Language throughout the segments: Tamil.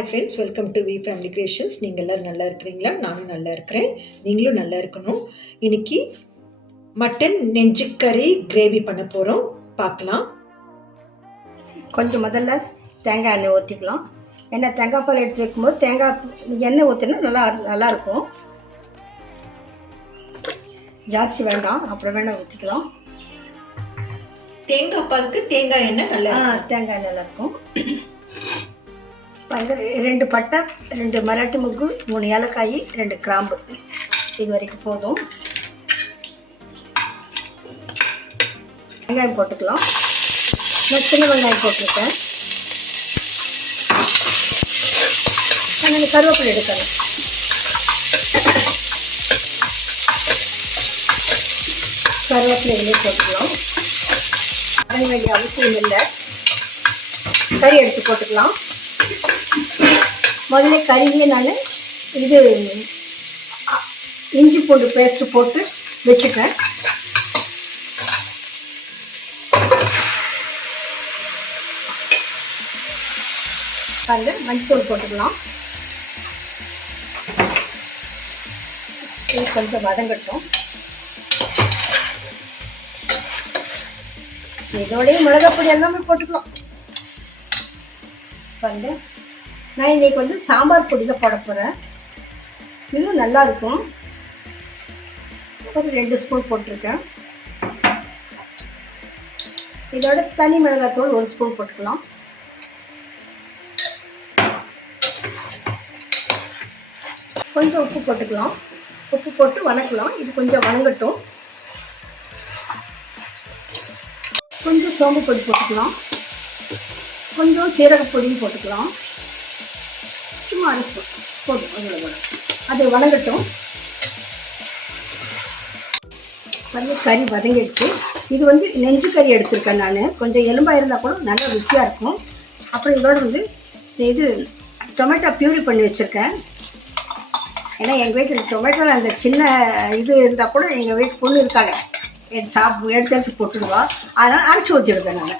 Hi friends, welcome to V family creations. நீங்கள் எல்லோரும் நல்லா இருக்கிறீங்களா? நானும் நல்லா இருக்கிறேன். நீங்களும் நல்லா இருக்கணும். இன்னைக்கு மட்டன் நெஞ்சுக்கறி கிரேவி பண்ண போகிறோம். பார்க்கலாம். கொஞ்சம் முதல்ல தேங்காய் எண்ணெய் ஊற்றிக்கலாம். ஏன்னா தேங்காய் பால் எடுத்து வைக்கும்போது தேங்காய் எண்ணெய் ஊற்றினா நல்லாயிருக்கும். ஜாஸ்தி வேண்டாம், அப்புறம் வேணால் ஊற்றிக்கலாம். தேங்காய் பாலுக்கு தேங்காய் எண்ணெய் நல்லா தேங்காய் எண்ணெய் நல்லாயிருக்கும். 2 பட்டை, 2 மராட்டி முக்கு, 3 ஏலக்காய், 2 கிராம்பு, இது வரைக்கும் போதும். வெங்காயம் போட்டுக்கலாம். நான் சின்ன வெங்காயம் போட்டிருக்கேன். நான் கருவேப்பிலை எடுக்கணும். கருவேப்பிலை இதிலே போட்டுக்கலாம். வதங்க வேண்டிய அவசியம் இல்லை. கறி எடுத்து போட்டுக்கலாம். முதல்ல கறியே நான் இது இஞ்சி பூண்டு பேஸ்ட்டு போட்டு வச்சுட்டேன். அதில் மஞ்சள் போட்டுக்கலாம். இது கொஞ்சம் வதங்கட்டும். இதோடைய மிளகாப்பொடி எல்லாமே போட்டுக்கலாம். வந்து நான் இன்றைக்கி சாம்பார் பொடியில் போட போகிறேன். இதுவும் நல்லாயிருக்கும். ஒரு 2 ஸ்பூன் போட்டிருக்கேன். இதோட தனி மிளகாத்தூள் 1 ஸ்பூன் போட்டுக்கலாம். கொஞ்சம் உப்பு போட்டுக்கலாம். உப்பு போட்டு வணக்கலாம். இது கொஞ்சம் வணங்கட்டும். கொஞ்சம் சோம்பு பொடி போட்டுக்கலாம். கொஞ்சம் சீரகப்பொடியும் போட்டுக்கலாம். சும்மா அரைச்சி போதும். அது வணங்கட்டும். கறி வதங்கிடுச்சு. இது நெஞ்சு கறி எடுத்திருக்கேன் நான். கொஞ்சம் எலும்பாக இருந்தால் கூட நல்லா ருசியாக இருக்கும். அப்புறம் இதோட இது டொமேட்டோ பியூரி பண்ணி வச்சுருக்கேன். ஏன்னா எங்கள் வீட்டில் டொமேட்டோவில் அந்த சின்ன இது இருந்தால் கூட எங்கள் வீட்டு பொண்ணு இருக்காங்க, எடுத்து போட்டுடுவா. அதனால் அரைச்சி ஊற்றிடுவேன் நான்.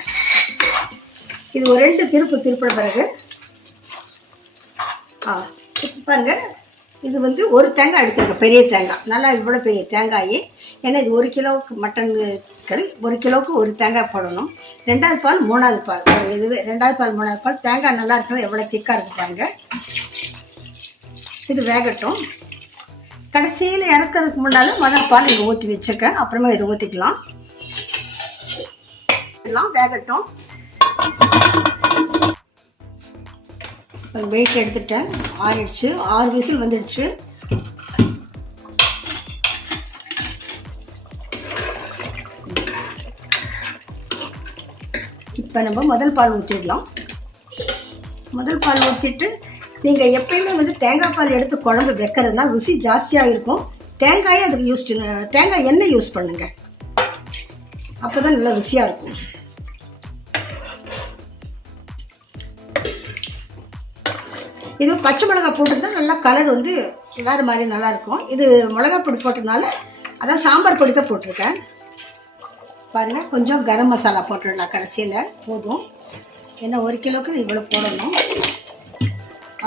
இது ஒரு 2 திருப்பின பிறகு பாருங்க. இது ஒரு தேங்காய் எடுத்துருக்கேன், பெரிய தேங்காய். நல்லா இவ்வளோ பெரிய தேங்காய். ஏன்னா இது 1 கிலோவுக்கு மட்டன் கறி, 1 கிலோவுக்கு 1 தேங்காய் போடணும். 2வது பால் 3வது பால், இதுவே 2வது பால் 3வது பால். தேங்காய் நல்லா இருக்கிறது எவ்வளோ திக்காக இருக்குது பாருங்க. இது வேகட்டும். கடைசியில் இறக்கிறதுக்கு முன்னால் முதல் பால் இங்கே ஊற்றி வச்சுருக்கேன். அப்புறமா இதை ஊற்றிக்கலாம். எல்லாம் வேகட்டும். வெயிட் எடுத்துட்டேன். ஆறிடுச்சு. 6 விசில் வந்துடுச்சு. இப்போ நம்ம முதல் பால் ஊற்றிடலாம். முதல் பால் ஊற்றிட்டு நீங்கள் எப்பயுமே தேங்காய் பால் எடுத்து குழம்பு வைக்கிறதுனா ருசி ஜாஸ்தியாக இருக்கும். தேங்காயை அதுக்கு தேங்காய் எண்ணெய் யூஸ் பண்ணுங்க. அப்போ தான் நல்லா ருசியாக இருக்கும். இது பச்சை மிளகாய் போட்டுருந்தால் நல்லா கலர் வேறு மாதிரி நல்லாயிருக்கும். இது மிளகாய் பொடி போட்டதுனால அதான் சாம்பார் பொடி தான் போட்டிருக்கேன். பாருங்கள், கொஞ்சம் கரம் மசாலா போட்டுடலாம் கடைசியில். போதும். ஏன்னா 1 கிலோவுக்கு இவ்வளோ போடணும்.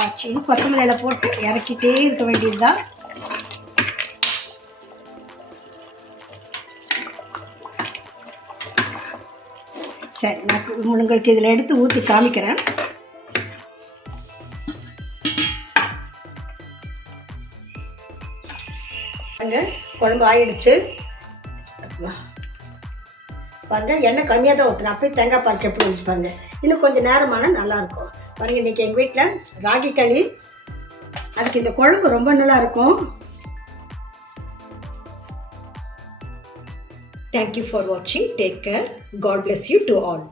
ஆச்சு. இது கொத்தமல்லியில் போட்டு இறக்கிட்டே இருக்க வேண்டியது தான். சரி, நான் உங்களுக்கு இதில் எடுத்து ஊற்றி காமிக்கிறேன். குழம்பு ஆயிடுச்சு. பாருங்க, எண்ணெய் கம்மியாக தான் ஊற்றுனேன். அப்படியே தேங்காய் பால் எப்படி வச்சு பாருங்க. இன்னும் கொஞ்சம் நேரமான நல்லாயிருக்கும். பாருங்க, இன்றைக்கி எங்கள் வீட்டில் ராகி களி. அதுக்கு இந்த குழம்பு ரொம்ப நல்லா இருக்கும். Thank you for watching. Take care. God bless you to all.